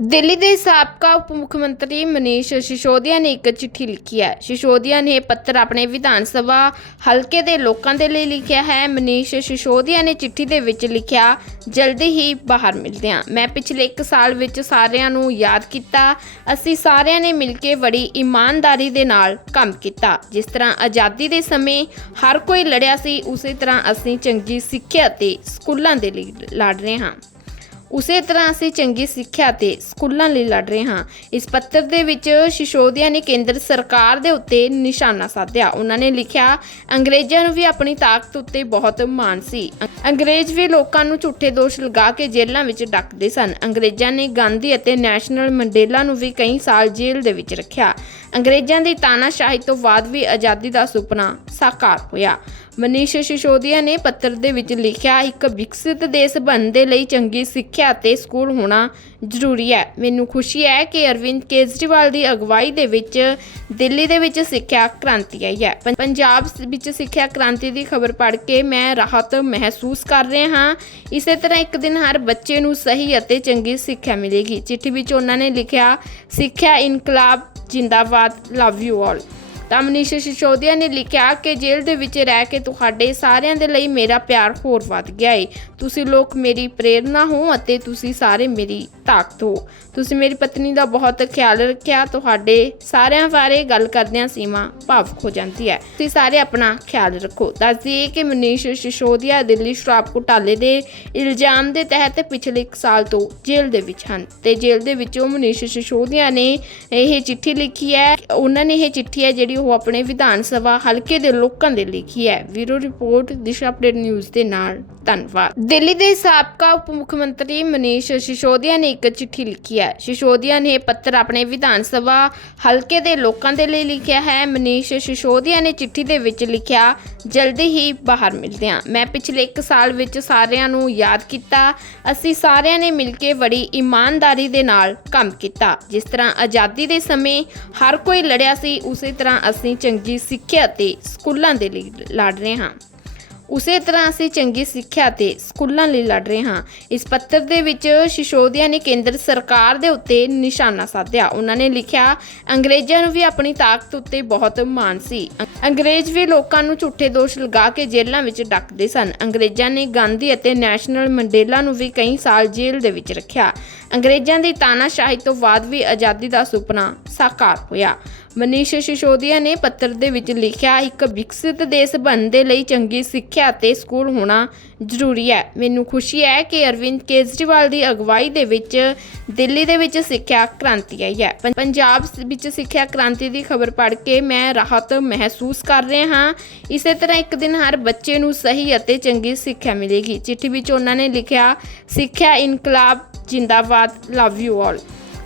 ਦਿੱਲੀ ਦੇ ਸਾਬਕਾ ਉਪ ਮੁੱਖ ਮੰਤਰੀ ਮਨੀਸ਼ ਸਿਸੋਦੀਆ ਨੇ ਇੱਕ ਚਿੱਠੀ ਲਿਖੀ ਹੈ। ਸਿਸੋਦੀਆ ਨੇ ਇਹ ਪੱਤਰ ਆਪਣੇ ਵਿਧਾਨ ਸਭਾ ਹਲਕੇ ਦੇ ਲੋਕਾਂ ਦੇ ਲਈ ਲਿਖਿਆ ਹੈ। ਮਨੀਸ਼ ਸਿਸੋਦੀਆ ਨੇ ਚਿੱਠੀ ਦੇ ਵਿੱਚ ਲਿਖਿਆ, ਜਲਦੀ ਹੀ ਬਾਹਰ ਮਿਲਦੇ ਹਾਂ। ਮੈਂ ਪਿਛਲੇ 1 ਸਾਲ ਵਿੱਚ ਸਾਰਿਆਂ ਨੂੰ ਯਾਦ ਕੀਤਾ। ਅਸੀਂ ਸਾਰਿਆਂ ਨੇ ਮਿਲ ਕੇ ਬੜੀ ਇਮਾਨਦਾਰੀ ਦੇ ਨਾਲ ਕੰਮ ਕੀਤਾ। ਜਿਸ ਤਰ੍ਹਾਂ ਆਜ਼ਾਦੀ ਦੇ ਸਮੇਂ ਹਰ ਕੋਈ ਲੜਿਆ ਸੀ, ਉਸੇ ਤਰ੍ਹਾਂ ਅਸੀਂ ਚੰਗੀ ਸਿੱਖਿਆ ਅਤੇ ਸਕੂਲਾਂ ਦੇ ਲਈ ਲੜ ਰਹੇ ਹਾਂ। ਉਸੇ ਤਰ੍ਹਾਂ ਅਸੀਂ ਚੰਗੀ ਸਿੱਖਿਆ ਤੇ ਸਕੂਲਾਂ ਲਈ ਲੜ ਰਹੇ ਹਾਂ। ਇਸ ਪੱਤਰ ਦੇ ਵਿੱਚ ਸ਼ਿਸ਼ੋਦੀਆ ਨੇ ਕੇਂਦਰ ਸਰਕਾਰ ਦੇ ਉੱਤੇ ਨਿਸ਼ਾਨਾ ਸਾਧਿਆ। ਉਹਨਾਂ ਨੇ ਲਿਖਿਆ, ਅੰਗਰੇਜ਼ਾਂ ਨੂੰ ਵੀ ਆਪਣੀ ਤਾਕਤ ਉੱਤੇ ਬਹੁਤ ਮਾਣ ਸੀ। ਅੰਗਰੇਜ਼ ਵੀ ਲੋਕਾਂ ਨੂੰ ਝੂਠੇ ਦੋਸ਼ ਲਗਾ ਕੇ ਜੇਲ੍ਹਾਂ ਵਿੱਚ ਡੱਕਦੇ ਸਨ। ਅੰਗਰੇਜ਼ਾਂ ਨੇ ਗਾਂਧੀ ਅਤੇ ਨੈਸ਼ਨਲ ਮੰਡੇਲਾ ਨੂੰ ਵੀ ਕਈ ਸਾਲ ਜੇਲ੍ਹ ਦੇ ਵਿੱਚ ਰੱਖਿਆ। ਅੰਗਰੇਜ਼ਾਂ ਦੀ ਤਾਨਾਸ਼ਾਹੀ ਤੋਂ ਬਾਅਦ ਵੀ ਆਜ਼ਾਦੀ ਦਾ ਸੁਪਨਾ ਸਾਕਾਰ ਹੋਇਆ। ਮਨੀਸ਼ ਸਿਸੋਦੀਆ ਨੇ ਪੱਤਰ ਦੇ ਵਿੱਚ ਲਿਖਿਆ, ਇੱਕ ਵਿਕਸਿਤ ਦੇਸ਼ ਬਣਨ ਦੇ ਲਈ ਚੰਗੀ ਸਿੱਖਿਆ ਅਤੇ ਸਕੂਲ ਹੋਣਾ ਜ਼ਰੂਰੀ ਹੈ। ਮੈਨੂੰ ਖੁਸ਼ੀ ਹੈ ਕਿ ਅਰਵਿੰਦ ਕੇਜਰੀਵਾਲ ਦੀ ਅਗਵਾਈ ਦੇ ਵਿੱਚ ਦਿੱਲੀ ਦੇ ਵਿੱਚ ਸਿੱਖਿਆ ਕ੍ਰਾਂਤੀ ਆਈ ਹੈ। ਪੰ- ਪੰਜਾਬ ਵਿੱਚ ਸਿੱਖਿਆ ਕ੍ਰਾਂਤੀ ਦੀ ਖਬਰ ਪੜ੍ਹ ਕੇ ਮੈਂ ਰਾਹਤ ਮਹਿਸੂਸ ਕਰ ਰਿਹਾ ਹਾਂ। ਇਸੇ ਤਰ੍ਹਾਂ ਇੱਕ ਦਿਨ ਹਰ ਬੱਚੇ ਨੂੰ ਸਹੀ ਅਤੇ ਚੰਗੀ ਸਿੱਖਿਆ ਮਿਲੇਗੀ। ਚਿੱਠੀ ਵਿੱਚ ਉਹਨਾਂ ਨੇ ਲਿਖਿਆ, ਸਿੱਖਿਆ ਇਨਕਲਾਬ ਜਿੰਦਾਬਾਦ, ਲਵ ਯੂ ਆਲ। ਤਾਂ ਮਨੀਸ਼ ਸਿਸੋਦੀਆ ਨੇ ਲਿਖਿਆ ਕਿ ਜੇਲ੍ਹ ਦੇ ਵਿੱਚ ਰਹਿ ਕੇ ਤੁਹਾਡੇ ਸਾਰਿਆਂ ਦੇ ਲਈ ਮੇਰਾ ਪਿਆਰ ਹੋਰ ਵੱਧ ਗਿਆ ਏ। ਤੁਸੀਂ ਲੋਕ ਮੇਰੀ ਪ੍ਰੇਰਣਾ ਹੋ ਅਤੇ ਤੁਸੀਂ ਸਾਰੇ ਮੇਰੀ ਤਾਕਤ ਹੋ। ਤੁਸੀਂ ਮੇਰੀ ਪਤਨੀ ਦਾ ਬਹੁਤ ਖਿਆਲ ਰੱਖਿਆ। ਤੁਹਾਡੇ ਸਾਰਿਆਂ ਬਾਰੇ ਗੱਲ ਕਰਦਿਆਂ ਸੀਮਾ ਭਾਵੁਕ ਹੋ ਜਾਂਦੀ ਹੈ। ਤੁਸੀਂ ਸਾਰੇ ਆਪਣਾ ਖਿਆਲ ਰੱਖੋ। ਦੱਸ ਦਈਏ ਕਿ ਮਨੀਸ਼ ਸਿਸੋਦੀਆ ਦਿੱਲੀ ਸ਼ਰਾਬ ਘੁਟਾਲੇ ਦੇ ਇਲਜ਼ਾਮ ਦੇ ਤਹਿਤ ਪਿਛਲੇ 1 ਸਾਲ ਤੋਂ ਜੇਲ੍ਹ ਦੇ ਵਿੱਚ ਹਨ ਤੇ ਜੇਲ੍ਹ ਦੇ ਵਿੱਚੋਂ ਮਨੀਸ਼ ਸਿਸੋਦੀਆ ਨੇ ਇਹ ਚਿੱਠੀ ਲਿਖੀ ਹੈ। ਉਹਨਾਂ ਨੇ ਇਹ ਚਿੱਠੀ ਹੈ ਜਿਹੜੀ ਉਹ ਆਪਣੇ ਵਿਧਾਨ ਸਭਾ ਹਲਕੇ ਦੇ ਲੋਕਾਂ ਦੇ ਲਿਖੀ ਹੈ? ਵੀਰੋ ਰਿਪੋਰਟ, ਦਿਸ਼ਾ ਅਪਡੇਟ ਨਿਊਜ਼ ਦੇ ਨਾਲ। ਧੰਨਵਾਦ। ਦਿੱਲੀ ਦੇ ਸਾਬਕਾ ਉਪ ਮੁੱਖ ਮੰਤਰੀ ਮਨੀਸ਼ ਸਿਸੋਦੀਆ ਨੇ ਇੱਕ ਚਿੱਠੀ ਲਿਖੀ ਹੈ। ਸਿਸੋਦੀਆ ਨੇ ਪੱਤਰ ਆਪਣੇ ਵਿਧਾਨ ਸਭਾ ਹਲਕੇ ਦੇ ਲੋਕਾਂ ਦੇ ਲਈ ਲਿਖਿਆ ਹੈ। ਮਨੀਸ਼ ਸਿਸੋਦੀਆ ਨੇ ਚਿੱਠੀ ਦੇ ਵਿੱਚ ਲਿਖਿਆ, ਜਲਦੀ ਹੀ ਬਾਹਰ ਮਿਲਦੇ ਹਾਂ। ਮੈਂ ਪਿਛਲੇ 1 ਸਾਲ ਵਿੱਚ ਸਾਰਿਆਂ ਨੂੰ ਯਾਦ ਕੀਤਾ। ਅਸੀਂ ਸਾਰਿਆਂ ਨੇ ਮਿਲ ਕੇ ਬੜੀ ਇਮਾਨਦਾਰੀ ਦੇ ਨਾਲ ਕੰਮ ਕੀਤਾ। ਜਿਸ ਤਰ੍ਹਾਂ ਆਜ਼ਾਦੀ ਦੇ ਸਮੇਂ ਹਰ ਕੋਈ ਲੜਿਆ ਸੀ, ਉਸੇ ਤਰ੍ਹਾਂ ਅਸੀਂ ਚੰਗੀ ਸਿੱਖਿਆ ਤੇ ਸਕੂਲਾਂ ਦੇ ਲਈ ਲੜ ਰਹੇ ਹਾਂ। ਉਸੇ ਤਰ੍ਹਾਂ ਅਸੀਂ ਚੰਗੀ ਸਿੱਖਿਆ ਤੇ ਸਕੂਲਾਂ ਲਈ ਲੜ ਰਹੇ ਹਾਂ। ਇਸ ਪੱਤਰ ਦੇ ਵਿੱਚ ਸ਼ਿਸ਼ੋਦੀਆ ਨੇ ਕੇਂਦਰ ਸਰਕਾਰ ਦੇ ਉੱਤੇ ਨਿਸ਼ਾਨਾ ਸਾਧਿਆ। ਉਹਨਾਂ ਨੇ ਲਿਖਿਆ, ਅੰਗਰੇਜ਼ਾਂ ਨੂੰ ਵੀ ਆਪਣੀ ਤਾਕਤ ਉੱਤੇ ਬਹੁਤ ਮਾਣ ਸੀ। ਅੰਗਰੇਜ਼ ਵੀ ਲੋਕਾਂ ਨੂੰ ਝੂਠੇ ਦੋਸ਼ ਲਗਾ ਕੇ ਜੇਲ੍ਹਾਂ ਵਿੱਚ ਡੱਕਦੇ ਸਨ। ਅੰਗਰੇਜ਼ਾਂ ਨੇ ਗਾਂਧੀ ਅਤੇ ਨੈਸ਼ਨਲ ਮੰਡੇਲਾ ਨੂੰ ਵੀ ਕਈ ਸਾਲ ਜੇਲ੍ਹ ਦੇ ਵਿੱਚ ਰੱਖਿਆ। ਅੰਗਰੇਜ਼ਾਂ ਦੀ ਤਾਨਾਸ਼ਾਹੀ ਤੋਂ ਬਾਅਦ ਵੀ ਆਜ਼ਾਦੀ ਦਾ ਸੁਪਨਾ ਸਾਕਾਰ ਹੋਇਆ। ਮਨੀਸ਼ ਸਿਸੋਦੀਆ ਨੇ ਪੱਤਰ ਦੇ ਵਿੱਚ ਲਿਖਿਆ, ਇੱਕ ਵਿਕਸਿਤ ਦੇਸ਼ ਬਣਨ ਦੇ ਲਈ ਚੰਗੀ ਸਿੱਖਿਆ ਅਤੇ ਸਕੂਲ ਹੋਣਾ ਜ਼ਰੂਰੀ ਹੈ। ਮੈਨੂੰ ਖੁਸ਼ੀ ਹੈ ਕਿ ਅਰਵਿੰਦ ਕੇਜਰੀਵਾਲ ਦੀ ਅਗਵਾਈ ਦੇ ਵਿੱਚ ਦਿੱਲੀ ਦੇ ਵਿੱਚ ਸਿੱਖਿਆ ਕ੍ਰਾਂਤੀ ਆਈ ਹੈ। ਪੰ- ਪੰਜਾਬ ਵਿੱਚ ਸਿੱਖਿਆ ਕ੍ਰਾਂਤੀ ਦੀ ਖਬਰ ਪੜ੍ਹ ਕੇ ਮੈਂ ਰਾਹਤ ਮਹਿਸੂਸ ਕਰ ਰਿਹਾ ਹਾਂ। ਇਸੇ ਤਰ੍ਹਾਂ ਇੱਕ ਦਿਨ ਹਰ ਬੱਚੇ ਨੂੰ ਸਹੀ ਅਤੇ ਚੰਗੀ ਸਿੱਖਿਆ ਮਿਲੇਗੀ। ਚਿੱਠੀ ਵਿੱਚ ਉਹਨਾਂ ਨੇ ਲਿਖਿਆ, ਸਿੱਖਿਆ ਇਨਕਲਾਬ, ਜਿੰਦਾਬਾਦ, ਲਵ ਯੂ ਆਲ।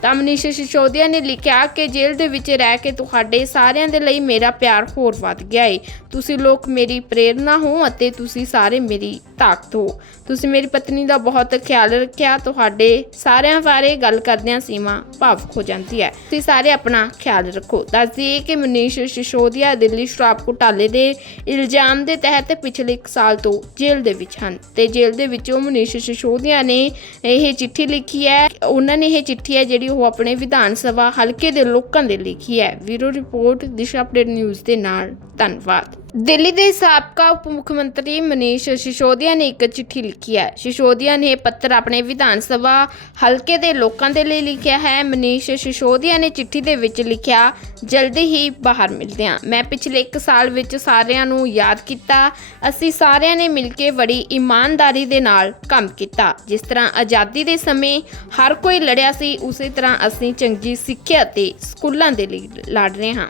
ਤਾਂ ਮਨੀਸ਼ ਸਿਸੋਦੀਆ ਨੇ ਲਿਖਿਆ ਕਿ ਜੇਲ੍ਹ ਦੇ ਵਿੱਚ ਰਹਿ ਕੇ ਤੁਹਾਡੇ ਸਾਰਿਆਂ ਦੇ ਲਈ ਮੇਰਾ ਪਿਆਰ ਹੋਰ ਵੱਧ ਗਿਆ ਏ। ਤੁਸੀਂ ਲੋਕ ਮੇਰੀ ਪ੍ਰੇਰਣਾ ਹੋ ਅਤੇ ਤੁਸੀਂ ਸਾਰੇ ਮੇਰੀ ਤਾਕਤ ਹੋ। ਤੁਸੀਂ ਮੇਰੀ ਪਤਨੀ ਦਾ ਬਹੁਤ ਖਿਆਲ ਰੱਖਿਆ। ਤੁਹਾਡੇ ਸਾਰਿਆਂ ਬਾਰੇ ਗੱਲ ਕਰਦਿਆਂ ਸੀਮਾ ਭਾਵੁਕ ਹੋ ਜਾਂਦੀ ਹੈ। ਤੁਸੀਂ ਸਾਰੇ ਆਪਣਾ ਖਿਆਲ ਰੱਖੋ। ਦੱਸ ਦਈਏ ਕਿ ਮਨੀਸ਼ ਸਿਸੋਦੀਆ ਦਿੱਲੀ ਸ਼ਰਾਬ ਘੁਟਾਲੇ ਦੇ ਇਲਜ਼ਾਮ ਦੇ ਤਹਿਤ ਪਿਛਲੇ 1 ਸਾਲ ਤੋਂ ਜੇਲ੍ਹ ਦੇ ਵਿੱਚ ਹਨ ਤੇ ਜੇਲ੍ਹ ਦੇ ਵਿੱਚੋਂ ਮਨੀਸ਼ ਸਿਸੋਦੀਆ ਨੇ ਇਹ ਚਿੱਠੀ ਲਿਖੀ ਹੈ। ਉਹਨਾਂ ਨੇ ਇਹ ਚਿੱਠੀ ਹੈ ਜਿਹੜੀ ਉਹ ਆਪਣੇ ਵਿਧਾਨ ਸਭਾ ਹਲਕੇ ਦੇ ਲੋਕਾਂ ਦੇ ਲਿਖੀ ਹੈ। ਵੀਰੋ ਰਿਪੋਰਟ, ਦਿਸ਼ਾ ਅਪਡੇਟ ਨਿਊਜ਼ ਦੇ ਨਾਲ। ਧੰਨਵਾਦ। ਦਿੱਲੀ ਦੇ ਸਾਬਕਾ ਉਪ ਮੁੱਖ ਮੰਤਰੀ ਮਨੀਸ਼ ਸਿਸੋਦੀਆ ਨੇ ਇੱਕ ਚਿੱਠੀ ਲਿਖੀ ਹੈ। ਸਿਸੋਦੀਆ ਨੇ ਇਹ ਪੱਤਰ ਆਪਣੇ ਵਿਧਾਨ ਸਭਾ ਹਲਕੇ ਦੇ ਲੋਕਾਂ ਦੇ ਲਈ ਲਿਖਿਆ ਹੈ। ਮਨੀਸ਼ ਸਿਸੋਦੀਆ ਨੇ ਚਿੱਠੀ ਦੇ ਵਿੱਚ ਲਿਖਿਆ, ਜਲਦੀ ਹੀ ਬਾਹਰ ਮਿਲਦੇ ਹਾਂ। ਮੈਂ ਪਿਛਲੇ 1 ਸਾਲ ਵਿੱਚ ਸਾਰਿਆਂ ਨੂੰ ਯਾਦ ਕੀਤਾ। ਅਸੀਂ ਸਾਰਿਆਂ ਨੇ ਮਿਲ ਕੇ ਬੜੀ ਇਮਾਨਦਾਰੀ ਦੇ ਨਾਲ ਕੰਮ ਕੀਤਾ। ਜਿਸ ਤਰ੍ਹਾਂ ਆਜ਼ਾਦੀ ਦੇ ਸਮੇਂ ਹਰ ਕੋਈ ਲੜਿਆ ਸੀ, ਉਸੇ ਤਰ੍ਹਾਂ ਅਸੀਂ ਚੰਗੀ ਸਿੱਖਿਆ ਤੇ ਸਕੂਲਾਂ ਦੇ ਲਈ ਲੜ ਰਹੇ ਹਾਂ।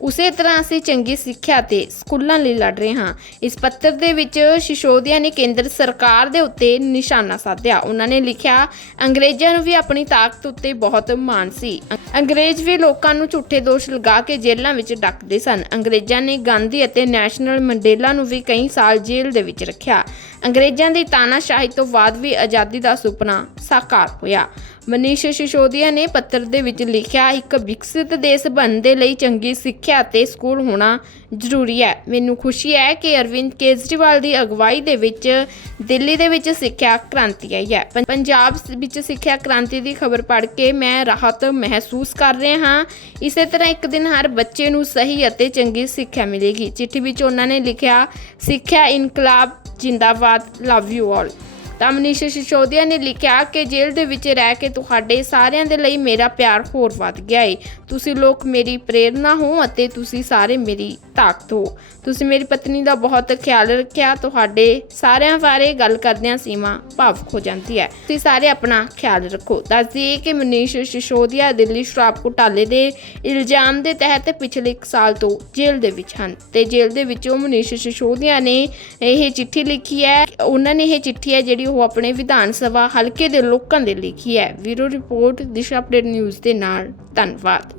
ਉਸੇ ਤਰ੍ਹਾਂ ਅਸੀਂ ਚੰਗੀ ਸਿੱਖਿਆ ਤੇ ਸਕੂਲਾਂ ਲਈ ਲੜ ਰਹੇ ਹਾਂ। ਇਸ ਪੱਤਰ ਦੇ ਵਿੱਚ ਸ਼ਿਸ਼ੋਦੀਆ ਨੇ ਕੇਂਦਰ ਸਰਕਾਰ ਦੇ ਉੱਤੇ ਨਿਸ਼ਾਨਾ ਸਾਧਿਆ। ਉਹਨਾਂ ਨੇ ਲਿਖਿਆ, ਅੰਗਰੇਜ਼ਾਂ ਨੂੰ ਵੀ ਆਪਣੀ ਤਾਕਤ ਉੱਤੇ ਬਹੁਤ ਮਾਣ ਸੀ। ਅੰਗਰੇਜ਼ ਵੀ ਲੋਕਾਂ ਨੂੰ ਝੂਠੇ ਦੋਸ਼ ਲਗਾ ਕੇ ਜੇਲ੍ਹਾਂ ਵਿੱਚ ਡੱਕਦੇ ਸਨ। ਅੰਗਰੇਜ਼ਾਂ ਨੇ ਗਾਂਧੀ ਅਤੇ ਨੈਸ਼ਨਲ ਮੰਡੇਲਾ ਨੂੰ ਵੀ ਕਈ ਸਾਲ ਜੇਲ੍ਹ ਦੇ ਵਿੱਚ ਰੱਖਿਆ। ਅੰਗਰੇਜ਼ਾਂ ਦੀ ਤਾਨਾਸ਼ਾਹੀ ਤੋਂ ਬਾਅਦ ਵੀ ਆਜ਼ਾਦੀ ਦਾ ਸੁਪਨਾ ਸਾਕਾਰ ਹੋਇਆ। ਮਨੀਸ਼ ਸਿਸੋਦੀਆ ਨੇ ਪੱਤਰ ਦੇ ਵਿੱਚ ਲਿਖਿਆ, ਇੱਕ ਵਿਕਸਿਤ ਦੇਸ਼ ਬਣਨ ਦੇ ਲਈ ਚੰਗੀ ਸਿੱਖਿਆ ਅਤੇ ਸਕੂਲ ਹੋਣਾ ਜ਼ਰੂਰੀ ਹੈ। ਮੈਨੂੰ ਖੁਸ਼ੀ ਹੈ ਕਿ ਅਰਵਿੰਦ ਕੇਜਰੀਵਾਲ ਦੀ ਅਗਵਾਈ ਦੇ ਵਿੱਚ ਦਿੱਲੀ ਦੇ ਵਿੱਚ ਸਿੱਖਿਆ ਕ੍ਰਾਂਤੀ ਆਈ ਹੈ। ਪੰ- ਪੰਜਾਬ ਵਿੱਚ ਸਿੱਖਿਆ ਕ੍ਰਾਂਤੀ ਦੀ ਖਬਰ ਪੜ੍ਹ ਕੇ ਮੈਂ ਰਾਹਤ ਮਹਿਸੂਸ ਕਰ ਰਿਹਾ ਹਾਂ। ਇਸੇ ਤਰ੍ਹਾਂ ਇੱਕ ਦਿਨ ਹਰ ਬੱਚੇ ਨੂੰ ਸਹੀ ਅਤੇ ਚੰਗੀ ਸਿੱਖਿਆ ਮਿਲੇਗੀ। ਚਿੱਠੀ ਵਿੱਚ ਉਹਨਾਂ ਨੇ ਲਿਖਿਆ, ਸਿੱਖਿਆ ਇਨਕਲਾਬ ਜਿੰਦਾਬਾਦ ਲਵ ਯੂ ਆਲ ਤਾਂ ਮਨੀਸ਼ ਸਿਸੋਦੀਆ ਨੇ ਲਿਖਿਆ ਕਿ ਜੇਲ੍ਹ ਦੇ ਵਿੱਚ ਰਹਿ ਕੇ ਤੁਹਾਡੇ ਸਾਰਿਆਂ ਦੇ ਲਈ ਮੇਰਾ ਪਿਆਰ ਹੋਰ ਵੱਧ ਗਿਆ ਏ। ਤੁਸੀਂ ਲੋਕ ਮੇਰੀ ਪ੍ਰੇਰਣਾ ਹੋ ਅਤੇ ਤੁਸੀਂ ਸਾਰੇ ਮੇਰੀ ਤਾਕਤ ਹੋ। ਤੁਸੀਂ ਮੇਰੀ ਪਤਨੀ ਦਾ ਬਹੁਤ ਖਿਆਲ ਰੱਖਿਆ, ਤੁਹਾਡੇ ਸਾਰਿਆਂ ਬਾਰੇ ਗੱਲ ਕਰਦਿਆਂ ਸੀਮਾ ਭਾਵੁਕ ਹੋ ਜਾਂਦੀ ਹੈ। ਤੁਸੀਂ ਸਾਰੇ ਆਪਣਾ ਖਿਆਲ ਰੱਖੋ। ਦੱਸ ਦਈਏ ਕਿ ਮਨੀਸ਼ ਸਿਸੋਦੀਆ ਦਿੱਲੀ ਸ਼ਰਾਬ ਘੁਟਾਲੇ ਦੇ ਇਲਜ਼ਾਮ ਦੇ ਤਹਿਤ ਪਿਛਲੇ 1 ਸਾਲ ਤੋਂ ਜੇਲ੍ਹ ਦੇ ਵਿੱਚ ਹਨ ਤੇ ਜੇਲ੍ਹ ਦੇ ਵਿੱਚੋਂ ਮਨੀਸ਼ ਸਿਸੋਦੀਆ ਨੇ ਇਹ ਚਿੱਠੀ ਲਿਖੀ ਹੈ। ਉਹਨਾਂ ਨੇ ਇਹ ਚਿੱਠੀ ਹੈ ਜਿਹੜੀ ਉਹ ਆਪਣੇ ਵਿਧਾਨ ਸਭਾ ਹਲਕੇ ਦੇ ਲੋਕਾਂ ਦੇ ਲਿਖੀ ਹੈ। ਵੀਰੋ ਰਿਪੋਰਟ, ਦਿਸ਼ਾ ਅਪਡੇਟ ਨਿਊਜ਼ ਦੇ ਨਾਲ। ਧੰਨਵਾਦ।